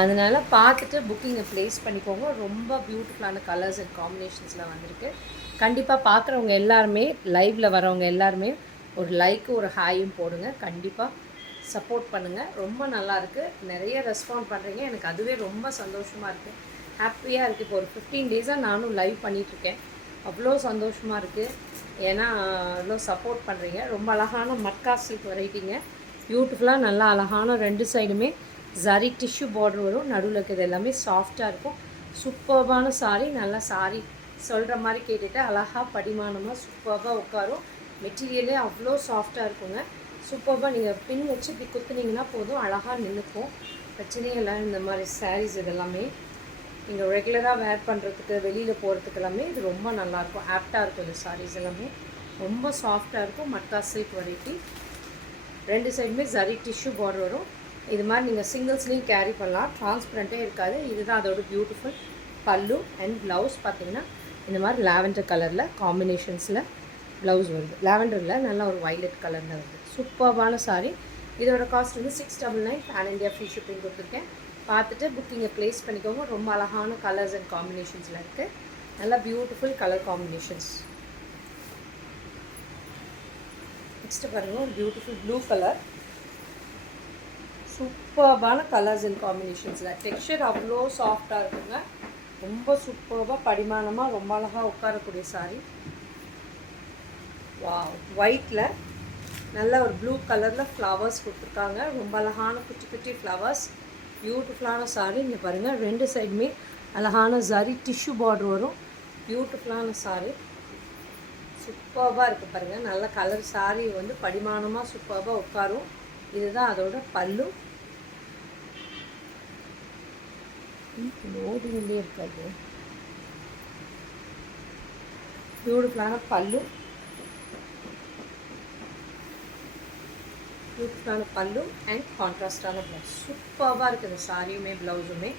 அதனால் பார்த்துட்டு புக்கிங்கை ப்ளேஸ் பண்ணிக்கோங்க. ரொம்ப பியூட்டிஃபுல்லான கலர்ஸ் அண்ட் காம்பினேஷன்ஸில் வந்திருக்கு. கண்டிப்பாக பார்க்குறவங்க எல்லாருமே, லைவில் வரவங்க எல்லாருமே ஒரு லைக்கு ஒரு ஹாயும் போடுங்க. கண்டிப்பாக சப்போர்ட் பண்ணுங்கள். ரொம்ப நல்லாயிருக்கு. நிறைய ரெஸ்பாண்ட் பண்ணுறீங்க. எனக்கு அதுவே ரொம்ப சந்தோஷமாக இருக்குது. ஹாப்பியாக இருக்குது. இப்போ ஒரு 15 டேஸாக நானும் லைவ் பண்ணிகிட்ருக்கேன். அவ்வளோ சந்தோஷமாக இருக்குது. ஏன்னா அவ்வளோ சப்போர்ட் பண்ணுறீங்க. ரொம்ப அழகான மட்கா சில்க் வெரைட்டிங்க. பியூட்டிஃபுல்லாக நல்லா அழகான 2 சைடுமே ஜரி டிஷ்யூ பார்டர் வரும். நடுவில் இருக்கிறது எல்லாமே சாஃப்டாக இருக்கும். சூப்பர்பான சாரீ. நல்லா சாரீ சொல்கிற மாதிரி கேட்டுட்டு அழகாக படிமானமாக சூப்பராக உட்காரும். மெட்டீரியலே அவ்வளோ சாஃப்டாக இருக்குங்க. சூப்பராக நீங்கள் பின் வச்சு இப்படி குத்துனீங்கன்னா போதும், அழகாக நின்றுக்கும். பிரச்சனையே இல்லை. இந்த மாதிரி சாரீஸ் இதெல்லாமே நீங்கள் ரெகுலராக வேர் பண்ணுறதுக்கு, வெளியில் போகிறதுக்கு எல்லாமே இது ரொம்ப நல்லாயிருக்கும். ஆப்டாக இருக்கும். இந்த சாரீஸ் எல்லாமே ரொம்ப சாஃப்டாக இருக்கும். Matka silk variety. 2 சைடுமே ஜரி டிஷ்யூ பார்டர் வரும். இது மாதிரி நீங்கள் சிங்கிள்ஸ்லேயும் கேரி பண்ணலாம். டிரான்ஸ்பரண்ட்டே இருக்காது. இதுதான் அதோட பியூட்டிஃபுல் பல்லு அண்ட் ப்ளவுஸ். பார்த்திங்கன்னா இந்த மாதிரி லாவெண்டர் கலரில் காம்பினேஷன்ஸில் ப்ளவுஸ் வருது. லாவெண்டரில் நல்லா ஒரு வைலட் கலரில் வருது. சூப்பர்பான சாரீ. இதோட காஸ்ட் வந்து 699. பேன் இண்டியா ஃப்ரீ ஷிப்பிங் கொடுத்துருக்கேன். பார்த்துட்டு புக்கிங்கை ப்ளேஸ் பண்ணிக்கோங்க. ரொம்ப அழகான கலர்ஸ் அண்ட் காம்பினேஷன்ஸில் இருக்குது. நல்லா பியூட்டிஃபுல் கலர் காம்பினேஷன்ஸ். நெக்ஸ்ட்டு பாருங்கள், ஒரு பியூட்டிஃபுல் ப்ளூ கலர். சூப்பர்பான கலர்ஸ் அண்ட் காம்பினேஷன்ஸில். டெக்ஸ்சர் அவ்வளோ சாஃப்டாக இருக்குங்க. ரொம்ப சூப்பராக படிமானமாக ரொம்ப அழகாக உட்காரக்கூடிய சாரீ. வாவ். ஒயிட்டில் நல்ல ஒரு ப்ளூ கலரில் ஃப்ளவர்ஸ் கொடுத்துருக்காங்க. ரொம்ப அழகான குட்டி குட்டி ஃப்ளவர்ஸ். பியூட்டிஃபுல்லான சாரீ. இங்கே பாருங்கள், 2 சைடுமே அழகான ஜரி டிஷ்யூ பார்டர் வரும். பியூட்டிஃபுல்லான சாரீ. சூப்பராக இருக்குது பாருங்கள். நல்ல கலர் சாரீ வந்து படிமானமாக சூப்பராக உட்காரும். இதுதான் அதோட பல்லு. ஓடிலே இருக்காது. பியூட்டிஃபுல்லான பல்லு. பியூட்டிஃபுல்லான பல்லு அண்ட் கான்ட்ராஸ்டான ப்ளவுஸ். சூப்பராக இருக்குது இந்த சாரியுமே ப்ளவுஸுமே.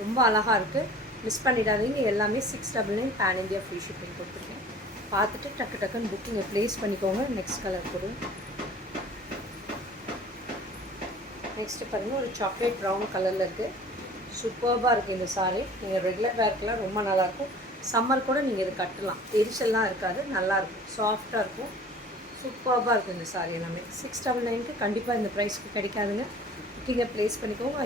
ரொம்ப அழகாக இருக்குது. மிஸ் பண்ணிடாதீங்க. எல்லாமே 699. பேன் இண்டியா ஃப்ரீ ஷிப்பிங் கொடுத்துருக்கேன். பார்த்துட்டு டக்கு டக்குன்னு புக்கிங்கை ப்ளேஸ் பண்ணிக்கோங்க. நெக்ஸ்ட் கலர் கொடு. நெக்ஸ்ட்டு பாருங்கள், ஒரு சாக்லேட் ப்ரௌன் கலரில் இருக்குது. சூப்பராக இருக்குது இந்த சாரீ. நீங்கள் ரெகுலர் வேர்க்கெலாம் ரொம்ப நல்லாயிருக்கும். சம்மர் கூட நீங்கள் இது கட்டலாம். எரிச்சல்லாம் இருக்காது. நல்லாயிருக்கும். சாஃப்டாக இருக்கும். சூப்பராக இருக்கும் இந்த சாரீ எல்லாமே. 699க்கு கண்டிப்பாக இந்த ப்ரைஸ்க்கு கிடைக்காதுங்க. புக்கிங்கை ப்ளேஸ் பண்ணிக்கோங்க.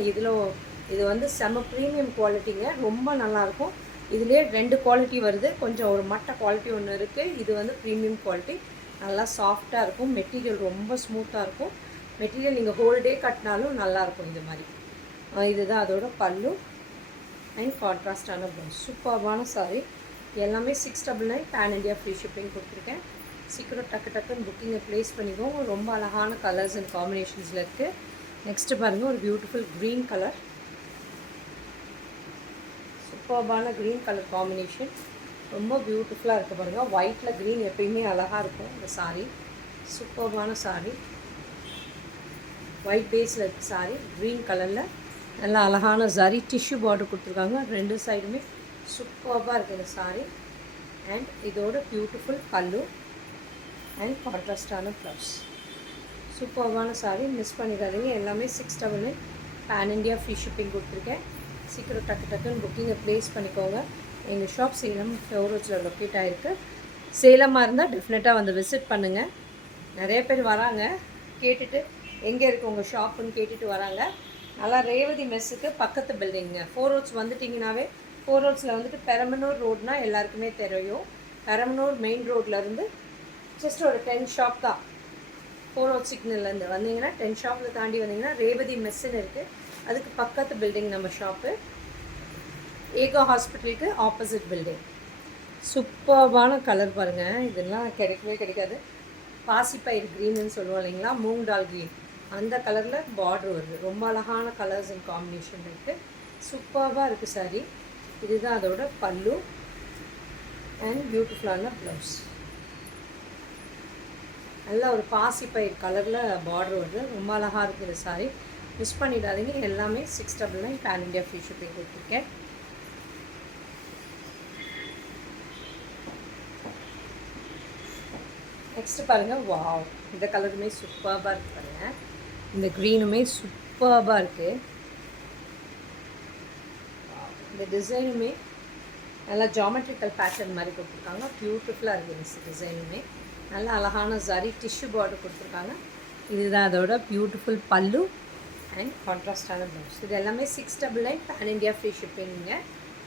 இது வந்து செம்ம ப்ரீமியம் குவாலிட்டிங்க. ரொம்ப நல்லாயிருக்கும். இதுலேயே 2 குவாலிட்டி வருது. கொஞ்சம் ஒரு மட்ட குவாலிட்டி ஒன்று இருக்குது. இது வந்து ப்ரீமியம் குவாலிட்டி. நல்லா சாஃப்டாக இருக்கும். மெட்டீரியல் ரொம்ப ஸ்மூத்தாக இருக்கும். மெட்டீரியல் நீங்கள் ஹோல் டே கட்டினாலும் நல்லாயிருக்கும் இந்த மாதிரி. இதுதான் அதோட பல்லு அண்ட் கான்ட்ராஸ்டான ப்ளவுஸ். சூப்பர்பான சாரீ. எல்லாமே 699. பேன் இண்டியா ஃப்ரீ ஷிப்பிங் கொடுத்துருக்கேன். சீக்கிரம் டக்கு டக்குன்னு புக்கிங்கை ப்ளேஸ் பண்ணிக்கோங்க. ரொம்ப அழகான கலர்ஸ் அண்ட் காம்பினேஷன்ஸில் இருக்குது. நெக்ஸ்ட்டு பாருங்கள், ஒரு பியூட்டிஃபுல் க்ரீன் கலர். சூப்பர்பான க்ரீன் கலர் காம்பினேஷன். ரொம்ப பியூட்டிஃபுல்லாக இருக்குது பாருங்கள். ஒயிட்டில் க்ரீன் எப்பயுமே அழகாக இருக்கும் இந்த சாரீ. சூப்பர்பான சாரீ. ஒயிட் பேஸில் இருக்குது சாரீ. க்ரீன் கலரில் நல்லா அழகான ஜரி டிஷ்யூ பார்டர் கொடுத்துருக்காங்க. 2 சைடுமே சூப்பராக இருக்குது இந்த சாரீ. அண்ட் இதோட பியூட்டிஃபுல் பல்லு அண்ட் கான்ட்ராஸ்டான ப்ளவுஸ். சூப்பர்பான சாரீ. மிஸ் பண்ணிடாதீங்க. எல்லாமே 699. பேன் இண்டியா ஃப்ரீ ஷிப்பிங் கொடுத்துருக்கேன். சீக்கிரம் டக்கு டக்குன்னு புக்கிங்கை ப்ளேஸ் பண்ணிக்கோங்க. எங்கள் ஷாப் சேலம் ஃபெவரோஸில் லொக்கேட் ஆகிருக்கு. சேலமாக இருந்தால் டெஃபினட்டாக வந்து விசிட் பண்ணுங்கள். நிறைய பேர் வராங்க, கேட்டுட்டு எங்கே இருக்குது உங்கள் ஷாப்புன்னு கேட்டுட்டு வராங்க. நல்லா ரேவதி மெஸ்ஸுக்கு பக்கத்து பில்டிங்க. 4 ரோட்ஸ் வந்துட்டிங்கனாவே 4 ரோட்ஸில் வந்துட்டு பெரம்பனூர் ரோடுனால் எல்லாருக்குமே தெரியும். பெரம்பனூர் மெயின் ரோட்லேருந்து ஜஸ்ட் ஒரு 10 ஷாப் தான். 4 ரோட் சிக்னல்லேருந்து வந்தீங்கன்னா 10 ஷாப்பில் தாண்டி வந்தீங்கன்னா ரேவதி மெஸ்ஸுன்னு இருக்குது. அதுக்கு பக்கத்து பில்டிங் நம்ம ஷாப்பு. ஏகா ஹாஸ்பிட்டலுக்கு ஆப்போசிட் பில்டிங். சூப்பர்பான கலர் பாருங்கள். இதெல்லாம் கிடைக்கவே கிடைக்காது. பாசிப்பயிர் க்ரீன்னு சொல்லுவோம் இல்லைங்களா, மூங் டால் க்ரீன், அந்த கலரில் பார்டர் வருது. ரொம்ப அழகான கலர்ஸ் அண்ட் காம்பினேஷன் இருக்குது. சூப்பராக இருக்குது சாரீ. இதுதான் அதோட பல்லு அண்ட் பியூட்டிஃபுல்லான ப்ளவுஸ். நல்ல ஒரு பாசிப்பயிர் கலரில் பார்டர் வருது. ரொம்ப அழகாக இருக்குது இந்த சாரீ. மிஸ் பண்ணிடாதீங்க. எல்லாமே 699. பேன் இண்டியா ஃப்ரீ ஷிப்பிங் கொடுத்துருக்கேன். நெக்ஸ்ட்டு பாருங்கள். வாவ், இந்த கலருமே சூப்பராக இருக்குது பாருங்கள். இந்த க்ரீனுமே சூப்பராக இருக்குது. இந்த டிசைனுமே நல்லா ஜாமெட்ரிக்கல் பேட்டர்ன் மாதிரி கொடுத்துருக்காங்க. பியூட்டிஃபுல்லாக இருக்குது இந்த டிசைனுமே. நல்லா அழகான ஜரி டிஷ்யூ பார்டர் கொடுத்துருக்காங்க. இதுதான் அதோட பியூட்டிஃபுல் பல்லு அண்ட் கான்ட்ராஸ்டான ப்ளவுஸ். இது எல்லாமே 699 பேன் இண்டியா ஃப்ரீ ஷிப்பிங்க.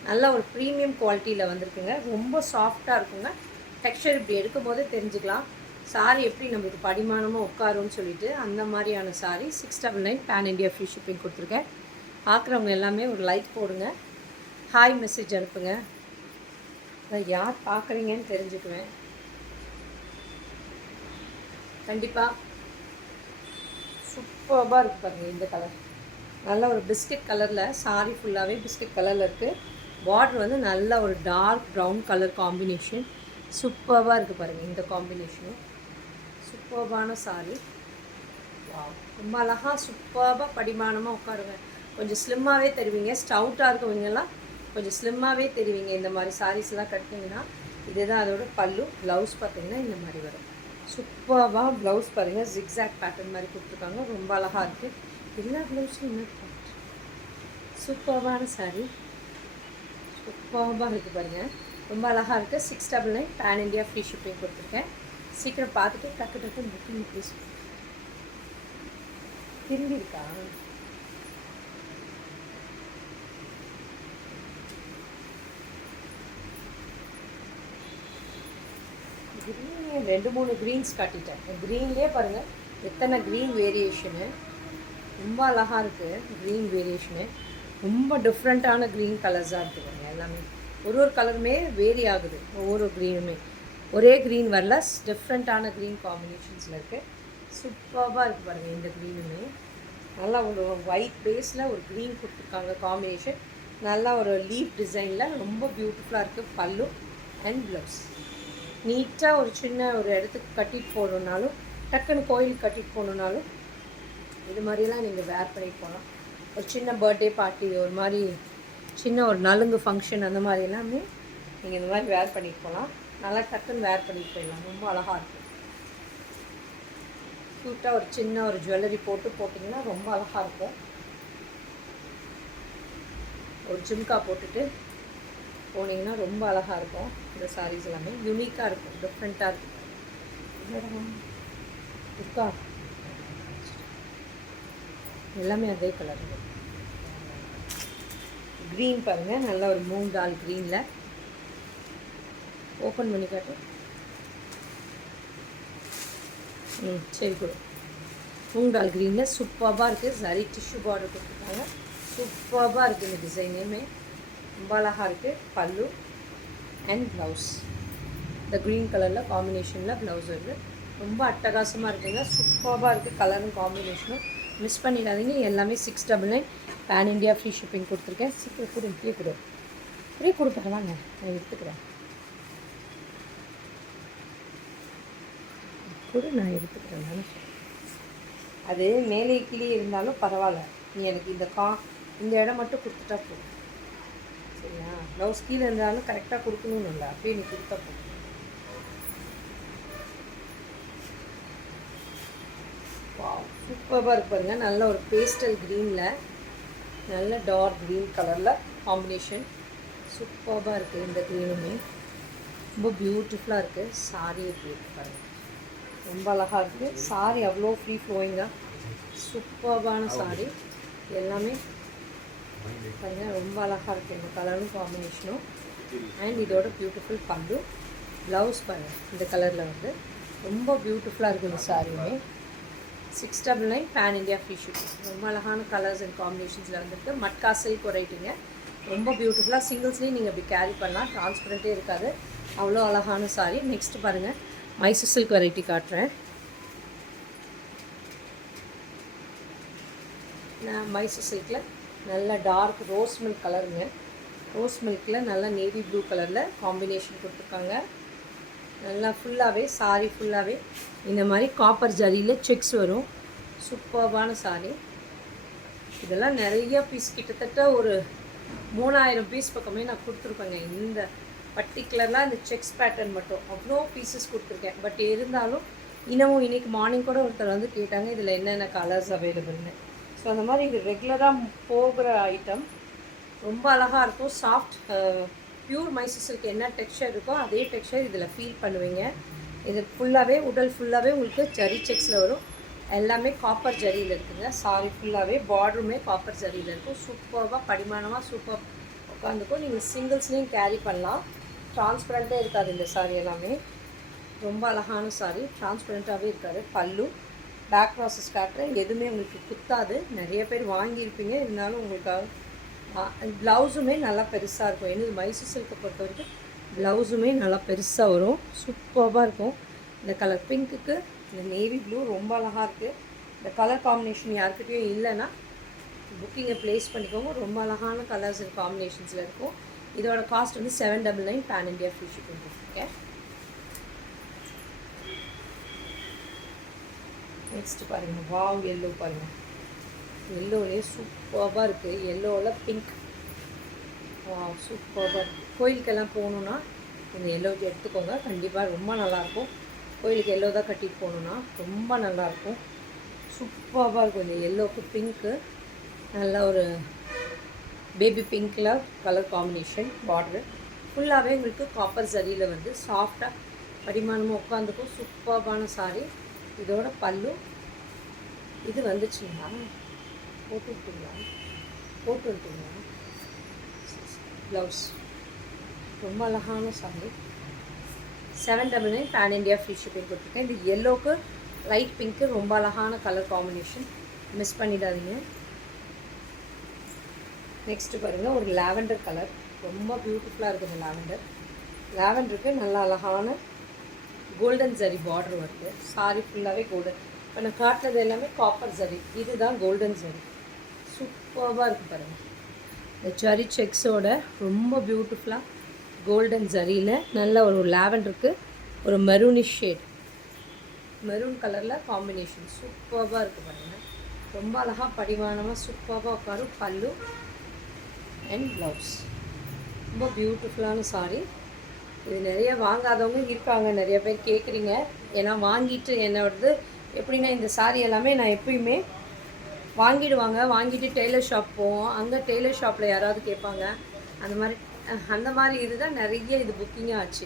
நல்ல ஒரு ப்ரீமியம் குவாலிட்டியில் வந்திருக்குங்க. ரொம்ப சாஃப்டாக இருக்குங்க. டெக்ஸ்சர் இப்படி எடுக்கும் போதே தெரிஞ்சுக்கலாம் சாரி எப்படி நம்மளுக்கு படிமானமாக உட்காரும்னு சொல்லிட்டு அந்த மாதிரியான sari 699 pan India free shipping கொடுத்துருக்கேன். பார்க்குறவங்க எல்லாமே ஒரு லைக் போடுங்க, ஹாய் மெசேஜ் அனுப்புங்க. யார் பார்க்குறீங்கன்னு தெரிஞ்சுக்குவேன். கண்டிப்பாக சூப்பராக இருக்குது பாருங்கள். இந்த கலர் நல்ல ஒரு பிஸ்கட் கலரில், சாரி ஃபுல்லாகவே பிஸ்கட் கலரில் இருக்குது. பார்டர் வந்து நல்ல ஒரு டார்க் ப்ரௌன் கலர் காம்பினேஷன். சூப்பராக இருக்குது பாருங்கள். இந்த காம்பினேஷனும் சூப்பரான சாரி. ரொம்ப அழகாக சூப்பராக படிமானமாக உட்காருங்க. கொஞ்சம் ஸ்லிம்மாகவே தருவீங்க. ஸ்டவுட்டாக இருக்கவங்கெல்லாம் கொஞ்சம் ஸ்லிம்மாகவே தெரிவிங்க. இந்த மாதிரி சாரீஸ்லாம் கட்டினீங்கன்னா இதுதான் அதோட பல்லு. ப்ளவுஸ் பார்த்திங்கன்னா இந்த மாதிரி வரும். சூப்பராக ப்ளவுஸ் பாருங்கள், ஜிக்ஸாக் பேட்டர்ன் மாதிரி கொடுத்துருக்காங்க. ரொம்ப அழகாக இருக்குது. எல்லா ப்ளவுஸும் என்ன சூப்பரான சாரீ, சூப்பராக இருக்குது பாருங்கள். ரொம்ப அழகாக இருக்குது. 699 பேன் இண்டியா ஃப்ரீ ஷிப்பிங் கொடுத்துருக்கேன். சீக்கிரம் பார்த்துட்டு டக்கு புக்கிங் ப்ளீஸ். திரும்பி இருக்கா? Green 2-3 Greens காட்டிட்டேன். க்ரீன்லேயே பாருங்கள் எத்தனை க்ரீன் வேரியேஷனு. ரொம்ப அழகாக இருக்குது க்ரீன் வேரியேஷனு. ரொம்ப டிஃப்ரெண்ட்டான க்ரீன் கலர்ஸாக இருக்குது பாருங்கள். எல்லாமே ஒரு கலருமே வேரி ஆகுது. ஒவ்வொரு க்ரீனுமே ஒரே க்ரீன் வரல, டிஃப்ரெண்ட்டான க்ரீன் காம்பினேஷன்ஸில் இருக்குது. சூப்பராக இருக்குது பாருங்கள். இந்த க்ரீனுமே நல்லா ஒரு ஒயிட் பேஸில் ஒரு க்ரீன் கொடுத்துருக்காங்க காம்பினேஷன். நல்லா ஒரு லீஃப் டிசைனில் ரொம்ப பியூட்டிஃபுல்லாக இருக்குது. பல்லு அண்ட் ப்ளவுஸ் நீட்டாக ஒரு சின்ன ஒரு இடத்துக்கு கட்டிட்டு போகணுன்னாலும், டக்குன்னு கோயிலுக்கு கட்டிட்டு போகணுன்னாலும் இது மாதிரியெல்லாம் நீங்கள் வேர் பண்ணிட்டு போகலாம். ஒரு சின்ன பர்த்டே பார்ட்டி, ஒரு மாதிரி சின்ன ஒரு நலுங்கு ஃபங்க்ஷன், அந்த மாதிரி எல்லாமே நீங்கள் இந்த மாதிரி வேர் பண்ணிட்டு போகலாம். நல்லா டக்குன்னு வேர் பண்ணிட்டு போயிடலாம். ரொம்ப அழகாக இருக்கும். க்யூட்டாக ஒரு சின்ன ஒரு ஜுவல்லரி போட்டிங்கன்னா ரொம்ப அழகாக இருக்கும். ஒரு ஜிம்கா போட்டுட்டு போனீங்கன்னா ரொம்ப அழகாக இருக்கும். இந்த சாரீஸ் எல்லாமே யூனிக்காக இருக்கும், டிஃப்ரெண்ட்டாக இருக்கும். இருக்கா எல்லாமே அதே கலர். க்ரீன் பாருங்கள், நல்ல ஒரு மூங் டால் க்ரீனில். ஓப்பன் பண்ணி காட்டு. சரி கொடு. மூங் டால் க்ரீனில் சூப்பராக இருக்குது. சரி டிஷ்யூ பார்டர் கொடுத்துருக்காங்க. சூப்பராக இருக்குது இந்த டிசைனுமே. ரொம்ப அழகாக இருக்குது. பல்லு அண்ட் ப்ளவுஸ் இந்த க்ரீன் கலரில் காம்பினேஷனில் ப்ளவுஸ் வருது. ரொம்ப அட்டகாசமாக இருக்குங்க. சூப்பராக இருக்குது கலரும் காம்பினேஷனும். மிஸ் பண்ணிடாதீங்க. எல்லாமே 699 பேன் இண்டியா ஃப்ரீ ஷிப்பிங் கொடுத்துருக்கேன். சீக்கிரம் கொடு, இப்படியே கொடு, இப்படியே கொடுப்பேன். வாங்க நான் எடுத்துக்கிறேன். கூட நான் எடுத்துக்கிறேன் தானே. அது மேலே கீழே இருந்தாலும் பரவாயில்ல. நீ எனக்கு இந்த இடம் மட்டும் கொடுத்துட்டா போதும். சரியா? ப்ளவுஸ் கீழே இருந்தாலும் கரெக்டாக கொடுக்கணும்னு இல்லை, அப்படியே நீ கொடுத்தா போதும். சூப்பராக இருக்கு பாருங்க. நல்ல ஒரு பேஸ்டல் க்ரீனில் நல்ல டார்க் க்ரீன் கலரில் காம்பினேஷன். சூப்பராக இருக்குது இந்த க்ரீனுமே. ரொம்ப பியூட்டிஃபுல்லாக இருக்குது. சாரி எப்படி இருக்குது பாருங்கள். ரொம்ப அழகாக இருக்குது. சாரி அவ்வளோ ஃப்ரீ ஃப்ளோயிங்காக சூப்பரான சாரி. எல்லாமே பாருங்கள் ரொம்ப அழகாக இருக்குது இந்த கலரும் காம்பினேஷனும். அண்ட் இதோட பியூட்டிஃபுல் பல்லு. ப்ளவுஸ் பாருங்கள் இந்த கலரில் வந்து ரொம்ப பியூட்டிஃபுல்லாக இருக்குது இந்த சாரியுமே. 699 பேன் இண்டியா ஃப்ரீ ஷிப்பிங். ரொம்ப அழகான கலர்ஸ் அண்ட் காம்பினேஷன்ஸில் வந்துருக்கு. மட்கா சில்க் வெரைட்டிங்க. ரொம்ப பியூட்டிஃபுல்லாக சிங்கிள்ஸ்லேயும் நீங்கள் இப்படி கேரி பண்ணலாம். ட்ரான்ஸ்பரண்ட்டே இருக்காது. அவ்வளோ அழகான சாரி. நெக்ஸ்ட்டு பாருங்கள் மைசூர் சில்க் வெரைட்டி காட்டுறேன். நான் மைசூர் சில்கில் நல்ல டார்க் ரோஸ் மில்க் கலருங்க. ரோஸ் மில்கில் நல்லா நேவி ப்ளூ கலரில் காம்பினேஷன் கொடுத்துருக்காங்க. நல்லா ஃபுல்லாகவே சாரி ஃபுல்லாகவே இந்த மாதிரி காப்பர் ஜரியில் செக்ஸ் வரும். சூப்பர்பான சாரி. இதெல்லாம் நிறைய பீஸ், கிட்டத்தட்ட ஒரு 3000 பீஸ் பக்கமே நான் கொடுத்துருப்பேங்க. இந்த பர்டிகுலர்லாம் இந்த செக்ஸ் பேட்டர்ன் மட்டும் அவ்வளோ பீசஸ் கொடுத்துருக்கேன். பட் இருந்தாலும் இன்னமும் இன்றைக்கி மார்னிங் கூட ஒருத்தர் வந்து கேட்டாங்க இதில் என்னென்ன கலர்ஸ் அவைலபிள்னு. ஸோ அந்த மாதிரி இது ரெகுலராக போகிற ஐட்டம். ரொம்ப அழகாக இருக்கும். சாஃப்ட் பியூர் மைசூர் சில்க் என்ன டெக்ஸ்சர் இருக்கோ அதே டெக்ஸ்சர் இதில் ஃபீல் பண்ணுவீங்க. இது ஃபுல்லாகவே உடல் ஃபுல்லாகவே உங்களுக்கு ஜரி செக்ஸில் வரும். எல்லாமே காப்பர் ஜரியில் இருக்குங்க. சாரி ஃபுல்லாகவே பார்டருமே காப்பர் ஜரியில் இருக்கும். சூப்பராக படிமானமாக சூப்பர் உட்காந்துக்கும். நீங்கள் சிங்கிள்ஸ்லேயும் கேரி பண்ணலாம். டிரான்ஸ்பரண்ட்டே இருக்காது இந்த சாரி எல்லாமே. ரொம்ப அழகான சாரி, டிரான்ஸ்பரண்ட்டாகவே இருக்காது. பல்லு பேக் ப்ராசஸ் காட்டுறேன், எதுவுமே உங்களுக்கு குத்தாது. நிறைய பேர் வாங்கியிருப்பீங்க, இருந்தாலும் உங்களுக்காக ப்ளவுஸுமே நல்லா பெருசாக இருக்கும். ஏன்னா மைசூர் சில்கை பொறுத்த வரைக்கும் ப்ளவுஸுமே நல்லா பெருசாக வரும். சூப்பராக இருக்கும். இந்த கலர் பிங்க்குக்கு இந்த நேவி ப்ளூ ரொம்ப அழகாக இருக்குது. இந்த கலர் காம்பினேஷன் யாருக்கிட்டையும் இல்லைன்னா புக்கிங்கை ப்ளேஸ் பண்ணிக்கோங்க. ரொம்ப அழகான கலர்ஸ் அண்ட் காம்பினேஷன்ஸில் இருக்கும். இதோட காஸ்ட் வந்து 799 பேன் இண்டியா ஃப்ரீ ஷிப்பிங் கொடுத்துருக்கேன். நெக்ஸ்ட்டு பாருங்கள், வாவ் எல்லோ பாருங்கள். எல்லோலேயே சூப்பராக இருக்குது. எல்லோவில் பிங்க், வாவ் சூப்பராக இருக்குது. கோயிலுக்கெல்லாம் போகணுன்னா இந்த எல்லோ எடுத்துக்கோங்க, கண்டிப்பாக ரொம்ப நல்லாயிருக்கும். கோயிலுக்கு எல்லோ தான் கட்டிட்டு போகணுன்னா ரொம்ப நல்லாயிருக்கும். சூப்பராக இருக்கும். இந்த எல்லோவுக்கு பிங்க்கு நல்ல ஒரு பேபி பிங்க்கில் கலர் காம்பினேஷன். பார்டரு ஃபுல்லாகவே உங்களுக்கு காப்பர் ஜரியில் வந்து சாஃப்டாக படிமானமாக உட்காந்துக்கும். சூப்பரான சாரி. இதோட பல்லு இது வந்துச்சுங்களா, போட்டு விட்டுங்களா ப்ளவுஸ். ரொம்ப அழகான sari. 799 pan India free shipping கொடுத்துருக்கேன். இந்த எல்லோவுக்கு லைட் பிங்க்கு ரொம்ப அழகான கலர் காம்பினேஷன், மிஸ் பண்ணிடாதீங்க. நெக்ஸ்ட்டு பாருங்கள், ஒரு லாவெண்டர் கலர் ரொம்ப பியூட்டிஃபுல்லாக இருக்குது. இந்த லாவெண்டருக்கு நல்ல அழகான கோல்டன் ஜரி பார்டர் வருது. சாரி ஃபுல்லாகவே கோல்டன். இப்போ நான் காட்டுறது எல்லாமே காப்பர் ஜரி, இதுதான் கோல்டன் ஜரி. சூப்பராக இருக்குது பாருங்கள். இந்த ஜரி செக்ஸோட ரொம்ப பியூட்டிஃபுல்லாக கோல்டன் ஜரியில் நல்ல ஒரு லாவெண்டருக்கு ஒரு மெரூனிஷ் ஷேட், மெரூன் கலரில் காம்பினேஷன் சூப்பராக இருக்குது பாருங்கள். ரொம்ப அழகாக படிமானமாக சூப்பராக உட்காரும். பல்லு அண்ட் ப்ளவுஸ். ரொம்ப பியூட்டிஃபுல்லான சாரி. இது நிறைய வாங்காதவங்க இருக்காங்க, நிறைய பேர் கேட்குறீங்க. ஏன்னா வாங்கிட்டு என்னோடது எப்படின்னா, இந்த சாரி எல்லாமே நான் எப்பயுமே வாங்கிட்டு டெய்லர் ஷாப் போவோம். அங்கே டெய்லர் ஷாப்பில் யாராவது கேட்பாங்க, அந்த மாதிரி இதுதான் நிறைய இது புக்கிங்காக ஆச்சு.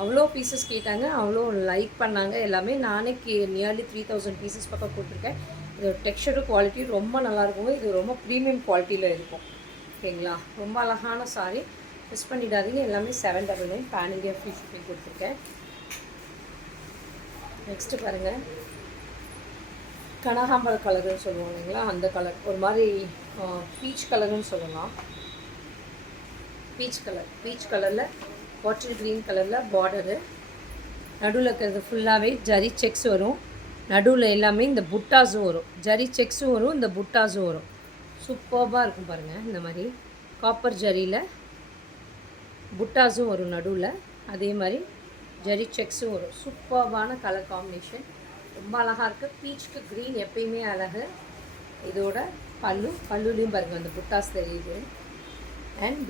அவ்வளோ பீசஸ் கேட்டாங்க, அவ்வளோ லைக் பண்ணாங்க எல்லாமே. நானே நியர்லி 3000 பீசஸ் பக்கம் கொடுத்துருக்கேன். இதோட டெக்ஸ்சரும் குவாலிட்டி ரொம்ப நல்லாயிருக்கும். இது ரொம்ப ப்ரீமியம் குவாலிட்டியில் இருக்கும். ஓகேங்களா, ரொம்ப அழகான சாரி, மிஸ் பண்ணிடாதீங்க. எல்லாமே 799 பேன் இண்டியா ஃப்ரீ ஷிப்பிங் கொடுத்துருக்கேன். நெக்ஸ்ட்டு பாருங்கள், கனகாம்பர கலருன்னு சொல்லுவோம் இல்லைங்களா, அந்த கலர் ஒரு மாதிரி பீச் கலருன்னு சொல்லலாம். பீச் கலரில் பாட்டில் க்ரீன் கலரில் பார்டரு. நடுவில் இருக்கிறது ஃபுல்லாகவே ஜரி செக்ஸ் வரும். நடுவில் எல்லாமே இந்த புட்டாஸும் வரும். ஜரி செக்ஸும் வரும், இந்த புட்டாஸும் வரும். சூப்பராக இருக்கும் பாருங்கள். இந்த மாதிரி காப்பர் ஜரியில் புட்டாஸும் வரும் நடுவில். அதே மாதிரி ஜரி செக்ஸும் வரும். சூப்பரான கலர் காம்பினேஷன், ரொம்ப அழகாக இருக்குது. பீச்சுக்கு க்ரீன் எப்பயுமே அழகு. இதோட பல்லுலேயும் பாருங்கள் அந்த புட்டாஸ் தெரியுது. அண்ட்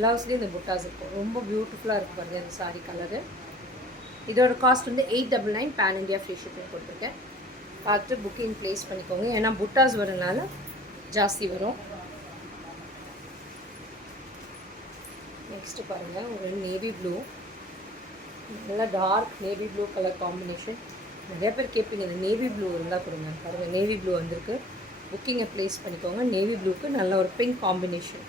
ப்ளவுஸ்லேயும் இந்த புட்டாஸ் இருக்கும். ரொம்ப பியூட்டிஃபுல்லாக இருக்குது பாருங்கள் இந்த சாரி கலரு. இதோட காஸ்ட் வந்து 899 பேன் இண்டியா ஃப்ரீ ஷிப்பிங் கொடுத்துருக்கேன். பார்த்துட்டு புக்கிங் ப்ளேஸ் பண்ணிக்கோங்க. ஏன்னா புட்டாஸ் வரனால ஜாஸ்தி வரும். நெக்ஸ்ட்டு பாருங்கள், ஒரு நேவி ப்ளூ, நல்லா dark navy blue colour combination. நிறைய பேர் கேட்பீங்க இந்த நேவி ப்ளூ இருந்தால் கொடுங்க. பாருங்கள், நேவி ப்ளூ வந்திருக்கு. புக்கிங்கை ப்ளேஸ் பண்ணிக்கோங்க. நேவி ப்ளூக்கு நல்ல ஒரு பிங்க் காம்பினேஷன்,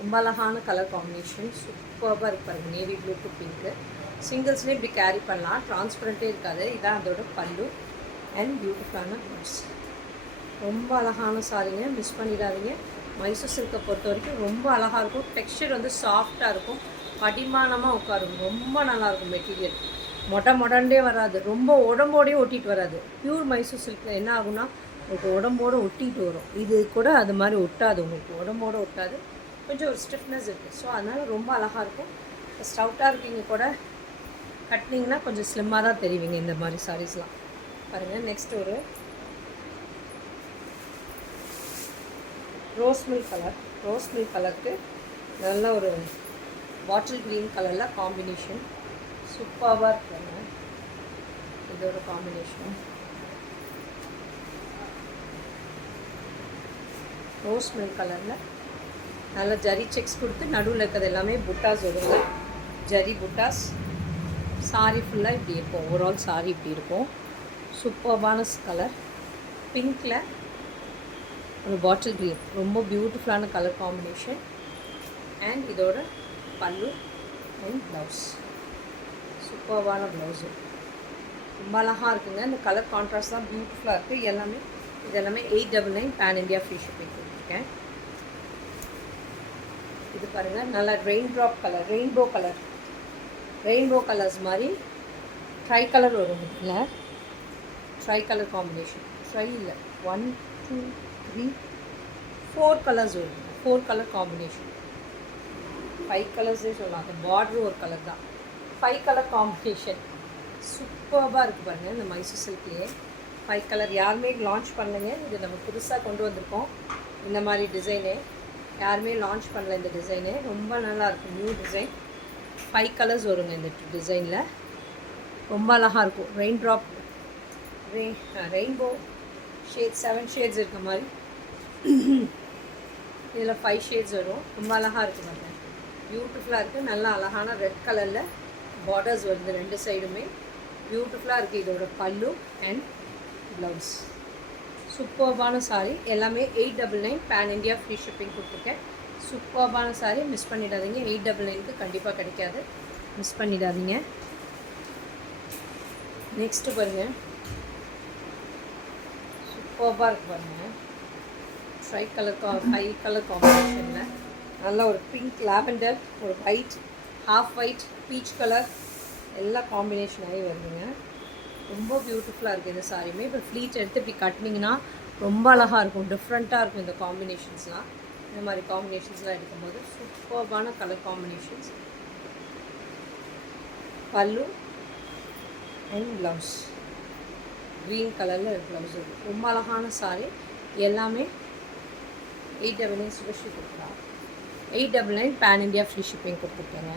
ரொம்ப அழகான கலர் காம்பினேஷன். சூப்பராக இருக்குது பாருங்கள். நேவி ப்ளூக்கு பிங்க்கு சிங்கிள்ஸ்லேயே இப்படி கேரி பண்ணலாம். டிரான்ஸ்பரண்ட்டே இருக்காது. இதான் அதோட பல்லு அண்ட் பியூட்டிஃபுல்லான ப்ளவுஸ். ரொம்ப அழகான சாரிங்க, மிஸ் பண்ணிடாதீங்க. மைசூர் சில்கை பொறுத்த வரைக்கும் ரொம்ப அழகாக இருக்கும். டெக்ஸ்சர் வந்து சாஃப்டாக இருக்கும், படிமானமாக உட்காரும். ரொம்ப நல்லாயிருக்கும். மெட்டீரியல் மொடண்டே வராது, ரொம்ப உடம்போடையும் ஒட்டிட்டு வராது. பியூர் மைசூர் சில்கில் என்ன ஆகும்னா உங்களுக்கு உடம்போடு ஒட்டிட்டு வரும். இது கூட அது மாதிரி ஒட்டாது, உங்களுக்கு உடம்போடு ஒட்டாது. கொஞ்சம் ஒரு ஸ்டிஃப்னஸ் இருக்குது. ஸோ அதனால் ரொம்ப அழகாக இருக்கும். ஸ்டவுட்டாக இருக்கீங்க கூட கட்டினீங்கன்னா கொஞ்சம் ஸ்லிம்மாக தான் தெரிவிங்க இந்த மாதிரி சாரீஸ்லாம். பாருங்கள், நெக்ஸ்ட் ஒரு ரோஸ் மில்க் கலருக்கு நல்ல ஒரு பாட்டில் க்ரீன் கலரில் காம்பினேஷன் சூப்பராக இருக்குங்க. இதோட காம்பினேஷன் ரோஸ் மில்க் கலரில் நல்லா ஜரி செக்ஸ் கொடுத்து நடுவில் இருக்கிறது எல்லாமே புட்டாஸ் வருங்க. ஜரி புட்டாஸ். சாரி ஃபுல்லாக இப்படி இருக்கும். ஓவரால் சாரி இப்படி இருக்கும். சூப்பர்பான கலர். பிங்க்கில் ஒரு பாட்டில் க்ரீன், ரொம்ப பியூட்டிஃபுல்லான கலர் காம்பினேஷன். அண்ட் இதோட பல்லு அண்ட் ப்ளவுஸ். சூப்பர்பான ப்ளவுஸு ரொம்ப அழகாக இருக்குங்க. இந்த கலர் கான்ட்ராஸ்ட் தான் பியூட்டிஃபுல்லாக இருக்குது. இதெல்லாமே 899 பேன் இண்டியா ஃப்ரீ ஷிப்பிங் கொடுத்துருக்கேன். இது பாருங்கள், நல்லா rain drop colour, rainbow colours மாதிரி ட்ரை கலர் வரும். இதில் ட்ரை கலர் காம்பினேஷன். ட்ரை இல்லை, 1 2 3 4 கலர்ஸ் வரும். 4 கலர் காம்பினேஷன். 5 கலர்ஸே சொல்லலாம். அந்த பார்டர் ஒரு கலர் தான். 5 கலர் காம்பினேஷன் சூப்பராக இருக்குது பாருங்கள். இந்த மைசூர் சில்க்லேயே 5 கலர் யாருமே லான்ச் பண்ணலைங்க. இது நம்ம புதுசாக கொண்டு வந்திருக்கோம். இந்த மாதிரி டிசைனு யாருமே லான்ச் பண்ணல. இந்த டிசைனு ரொம்ப நல்லாயிருக்கும். New design. 5 கலர்ஸ் வருங்க இந்த டிசைனில். ரொம்ப அழகாக இருக்கும். Rain drop rainbow shades 7 shades இருக்க மாதிரி இதில் 5 ஷேட்ஸ் வரும். ரொம்ப அழகாக இருக்குது பாருங்கள். பியூட்டிஃபுல்லாக இருக்குது. நல்லா அழகான ரெட் கலரில் பார்டர்ஸ் வருது 2 சைடுமே. பியூட்டிஃபுல்லாக இருக்குது. இதோட பல்லு அண்ட் ப்ளவுஸ். சூப்பர்பான சாரீ. எல்லாமே 899 பேன் இண்டியா ஃப்ரீ ஷிப்பிங் கொடுத்துருக்கேன். சூப்பர்பான சாரீ. மிஸ் பண்ணிடாதீங்க. 899க்கு கண்டிப்பாக கிடைக்காது. மிஸ் பண்ணிடாதீங்க. நெக்ஸ்ட்டு பாருங்கள், சூப்பர்பாக இருக்குது பாருங்கள். ட்ரை கலர் 5 கலர் காம்பினேஷனில் நல்லா ஒரு பிங்க், லாவெண்டர், ஒரு white, half white, peach colour எல்லாம் காம்பினேஷன் ஆகி வருதுங்க. ரொம்ப பியூட்டிஃபுல்லாக இருக்குது இந்த சாரியுமே. இப்போ ஃப்ளீட் எடுத்து இப்படி கட்டினீங்கன்னா ரொம்ப அழகாக இருக்கும். டிஃப்ரெண்ட்டாக இருக்கும் இந்த காம்பினேஷன்ஸ்லாம். இந்த மாதிரி காம்பினேஷன்ஸ்லாம் எடுக்கும்போது சூப்பர்பான colour combinations. Pallu and blouse green கலரில் ப்ளவுஸ் இருக்குது. ரொம்ப அழகான சாரி. எல்லாமே 899 சுபஸ்ரீ கொடுக்குறாங்க. 899 பேன் இண்டியா ஃப்ரீ ஷிப்பிங் கொடுத்துருக்கேங்க.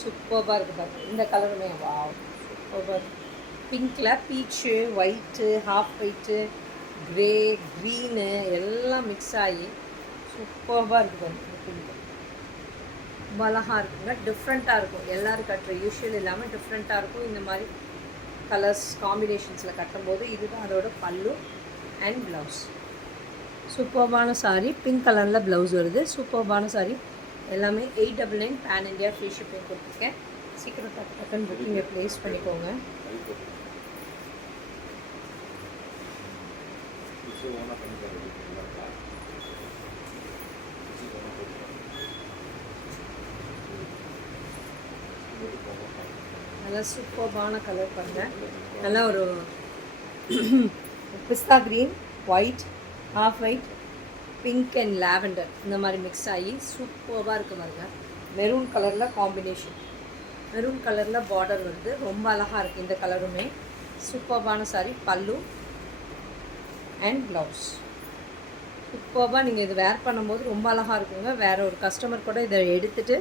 சூப்பராக இருக்குது பாருங்க. இந்த கலருமே வாவ் சூப்பராக. பிங்க்கில் peach, white, half white, grey, green எல்லாம் மிக்ஸ் ஆகி சூப்பராக இருக்குது பாருங்க. பிங்க்கு ரொம்ப அழகாக இருக்குங்க. டிஃப்ரெண்ட்டாக இருக்கும். எல்லோரும் கட்டுற யூஷுவல் இல்லாமல் டிஃப்ரெண்ட்டாக இருக்கும். இந்த மாதிரி கலர்ஸ் காம்பினேஷன்ஸில் கட்டும்போது இதுதான் அதோட பல்லு அண்ட் ப்ளவுஸ். சூப்பர்பான சாரீ. பிங்க் கலரில் ப்ளவுஸ் வருது. சூப்பர்பான சாரீ. எல்லாமே 899 பேன் இண்டியா ஃப்ரீ ஷிப்பிங் கொடுத்துருக்கேன். சீக்கிரம் டக்குன்னு புக்கிங்கை ப்ளேஸ் பண்ணிக்கோங்க. நல்லா சூப்பர்பான கலர் பண்ணுறேன். நல்லா ஒரு pista green, white, half white, pink and lavender இந்த மாதிரி மிக்ஸ் ஆகி சூப்பராக இருக்குது பாருங்க. மெரூன் கலரில் காம்பினேஷன். மெரூன் கலரில் பார்டர் வருது. ரொம்ப அழகாக இருக்குது இந்த கலருமே. சூப்பர்பான சாரி. பல்லு அண்ட் ப்ளவுஸ். சூப்பராக நீங்கள் இது வேர் பண்ணும்போது ரொம்ப அழகாக இருக்குங்க. வேறு ஒரு கஸ்டமர் கூட இதை எடுத்துகிட்டு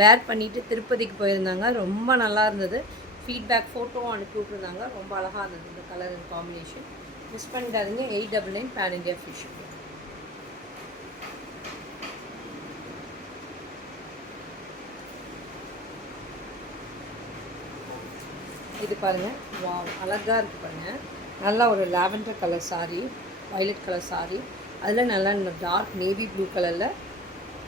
வேர் பண்ணிவிட்டு திருப்பதிக்கு போயிருந்தாங்க. ரொம்ப நல்லா இருந்தது. ஃபீட்பேக் ஃபோட்டோவும் அனுப்பி விட்ருந்தாங்க. ரொம்ப அழகாக இருந்தது இந்த கலர் அண்ட் காம்பினேஷன். மிஸ் பண்ணிடாதீங்க. 899 பேன் இண்டியா ஃப்ரீ ஷிப்பிங். இது பாருங்கள். வாவ் அழகாக இருக்குது பாருங்கள். நல்லா ஒரு lavender colour sari, violet colour sari. அதில் நல்லா டார்க் நேவி ப்ளூ கலரில்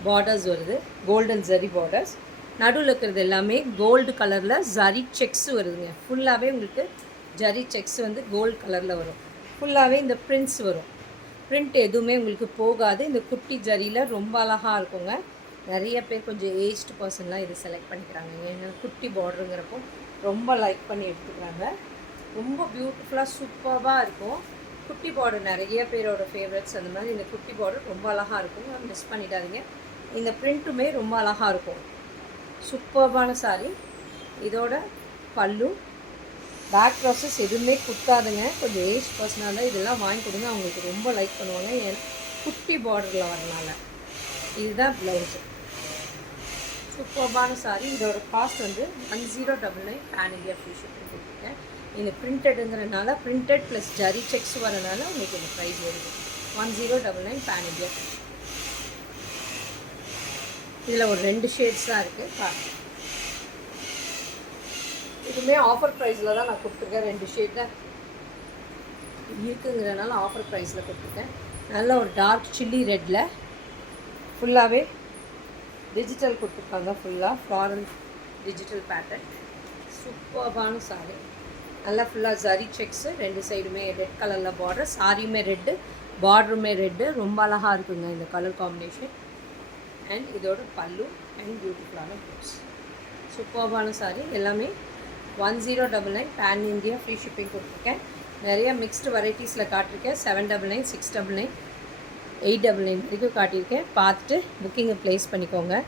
பார்டர்ஸ் வருது. Golden zari borders. நடுவில் இருக்கிறது எல்லாமே கோல்டு கலரில் ஜரி செக்ஸ் வருதுங்க. ஃபுல்லாகவே உங்களுக்கு ஜரி செக்ஸ் வந்து கோல்டு கலரில் வரும். ஃபுல்லாகவே இந்த பிரிண்ட்ஸ் வரும். பிரிண்ட் எதுவுமே உங்களுக்கு போகாது. இந்த குட்டி ஜரியில் ரொம்ப அழகாக இருக்குங்க. நிறைய பேர் கொஞ்சம் ஏஜ்டு பர்சன்லாம் இது செலக்ட் பண்ணிக்கிறாங்க. ஏன்னா குட்டி பார்டருங்கிறப்போ ரொம்ப லைக் பண்ணி எடுத்துக்கிறாங்க. ரொம்ப பியூட்டிஃபுல்லாக சூப்பராக இருக்கும். குட்டி பார்டர் நிறைய பேரோட ஃபேவரட்ஸ். அந்த மாதிரி இந்த குட்டி பார்டர் ரொம்ப அழகாக இருக்கும். மிஸ் பண்ணிடாதீங்க. இந்த பிரிண்ட்டுமே ரொம்ப அழகாக இருக்கும். சூப்பர்பான சாரீ. இதோட பல்லு. பேக் ப்ராசஸ் எதுவுமே குத்தாதுங்க. கொஞ்சம் ஏஜ் பர்சனாக தான் இதெல்லாம் வாங்கி கொடுங்க. அவங்களுக்கு ரொம்ப லைக் பண்ணுவாங்க. ஏன்னா குட்டி பார்டரில் வரனால. இதுதான் ப்ளவுஸு. சூப்பர்பான சாரி. இதோட காஸ்ட் வந்து 1099 பேன் இந்தியா ஃப்ரீ ஷிப்பிங் கொடுத்துருக்கேன். இது பிரிண்டடுங்கிறனால பிரிண்டட் ப்ளஸ் ஜரி செக்ஸ் வரனால உங்களுக்கு இந்த ப்ரைஸ் வருது 1099 பேன் இந்தியா. இதில் ஒரு 2 ஷேட்ஸ் தான் இருக்குது பாருங்க. இதுவுமே ஆஃபர் ப்ரைஸில் தான் நான் கொடுத்துருக்கேன். 2 ஷேட் தான் இருக்குங்கிறனால ஆஃபர் ப்ரைஸில் கொடுத்துருக்கேன். நல்ல ஒரு டார்க் சில்லி ரெட்டில் ஃபுல்லாகவே டிஜிட்டல் கொடுத்துருக்காங்க. ஃபுல்லாக ஃப்ளாரல் டிஜிட்டல் பேட்டர்ன். சூப்பர்பான சாரி. நல்லா ஃபுல்லாக ஜரி செக்ஸு 2 சைடுமே ரெட் கலரில் பார்டர். சாரியுமே ரெட்டு, பார்டருமே ரெட்டு. ரொம்ப அழகாக இருக்குங்க இந்த கலர் காம்பினேஷன். அண்ட் இதோட பல்லு அண்ட் பியூட்டிஃபுல்லான ப்ளவுஸ். சூப்பர்பான சாரி. எல்லாமே 1099 பேன் இந்தியா ஃப்ரீ ஷிப்பிங் கொடுத்துருக்கேன். நிறைய மிக்ஸ்டு வெரைட்டிஸில் காட்டியிருக்கேன். 799, 699, 899 வரைக்கும் காட்டியிருக்கேன். பார்த்துட்டு புக்கிங்கை ப்ளேஸ் பண்ணிக்கோங்க.